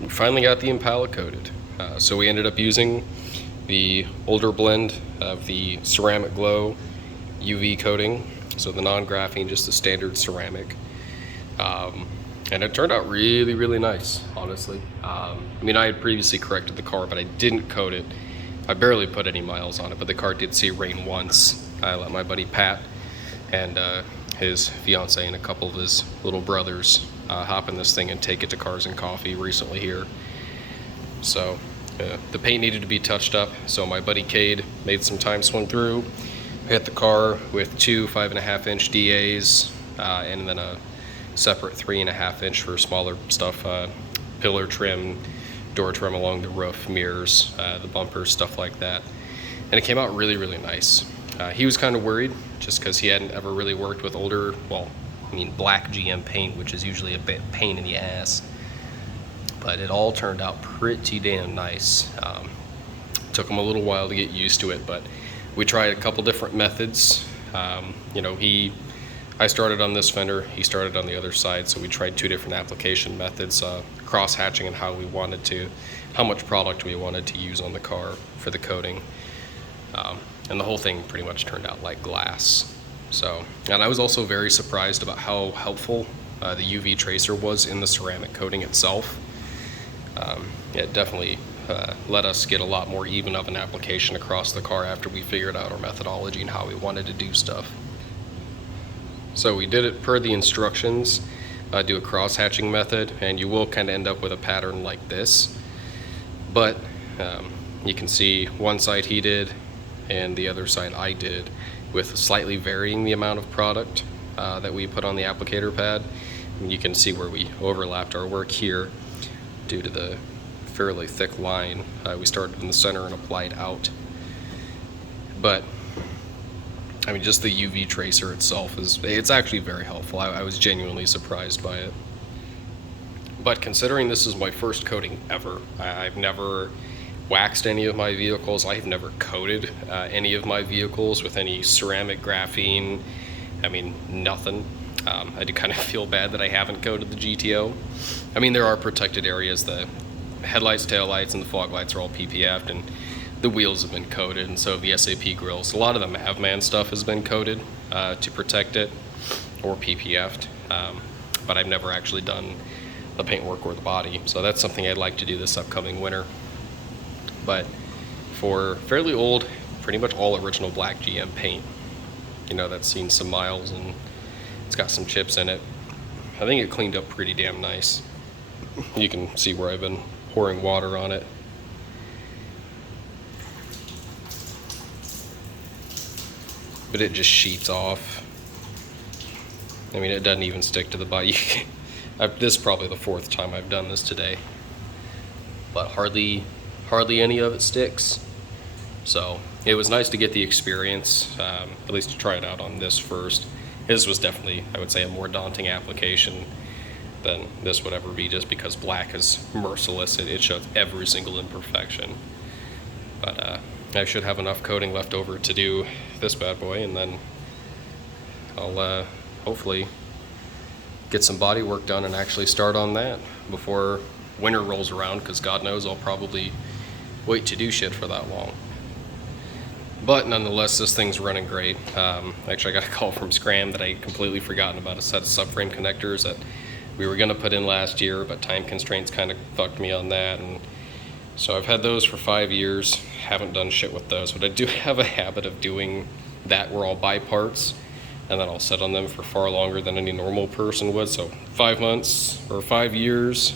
we finally got the Impala coated. So we ended up using the older blend of the ceramic glow UV coating, so the non-graphene, just the standard ceramic. And it turned out really, really nice, honestly. I mean, I had previously corrected the car, but I didn't coat it. I barely put any miles on it, but the car did see rain once. I let my buddy Pat and his fiance and a couple of his little brothers hop in this thing and take it to Cars and Coffee recently here. So the paint needed to be touched up, so my buddy Cade made some time swing through, hit the car with two 5.5-inch DAs and then a separate 3.5-inch for smaller stuff, pillar trim, door trim along the roof, mirrors, the bumpers, stuff like that. And it came out really, really nice. He was kind of worried just because he hadn't ever really worked with older, well, I mean black GM paint, which is usually a bit pain in the ass. But it all turned out pretty damn nice. Took him a little while to get used to it, but we tried a couple different methods. You know, I started on this fender, he started on the other side, so we tried two different application methods, cross hatching and how much product we wanted to use on the car for the coating. And the whole thing pretty much turned out like glass. So, and I was also very surprised about how helpful the UV tracer was in the ceramic coating itself. It definitely let us get a lot more even of an application across the car after we figured out our methodology and how we wanted to do stuff. So we did it per the instructions, do a cross hatching method, and you will kind of end up with a pattern like this. But you can see one side he did and the other side I did, with slightly varying the amount of product that we put on the applicator pad. And you can see where we overlapped our work here due to the fairly thick line. We started in the center and applied out. But I mean, just the UV tracer itself it's actually very helpful. I was genuinely surprised by it. But considering this is my first coating ever, I've never waxed any of my vehicles. I've never coated any of my vehicles with any ceramic graphene. I mean, nothing. I do kind of feel bad that I haven't coated the GTO. I mean, there are protected areas. The headlights, taillights, and the fog lights are all PPF'd, and the wheels have been coated, and so the SAP grills. A lot of the Mavman stuff has been coated to protect it, or PPF'd, but I've never actually done the paintwork or the body, so that's something I'd like to do this upcoming winter. But for fairly old, pretty much all original black GM paint, you know, that's seen some miles and it's got some chips in it, I think it cleaned up pretty damn nice. You can see where I've been pouring water on it. But it just sheets off. I mean, it doesn't even stick to the body. This is probably the fourth time I've done this today, but hardly any of it sticks. So it was nice to get the experience, at least to try it out on this first. His was definitely, I would say, a more daunting application than this would ever be, just because black is merciless. It shows every single imperfection. But I should have enough coating left over to do this bad boy, and then I'll hopefully get some body work done and actually start on that before winter rolls around, because God knows I'll probably wait to do shit for that long. But nonetheless, this thing's running great. Actually, I got a call from Scram that I had completely forgotten about, a set of subframe connectors that we were gonna put in last year, but time constraints kind of fucked me on that. And so I've had those for 5 years, haven't done shit with those, but I do have a habit of doing that where I'll buy parts and then I'll sit on them for far longer than any normal person would. So 5 months or 5 years.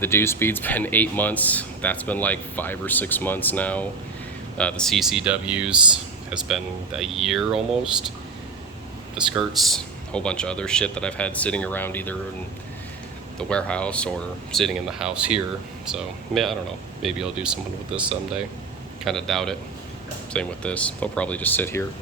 The due speed's been 8 months. That's been like 5 or 6 months now. The CCWs has been a year almost. The skirts, a whole bunch of other shit that I've had sitting around either in the warehouse or sitting in the house here. So yeah, I don't know. Maybe I'll do something with this someday. Kind of doubt it. Same with this. They'll probably just sit here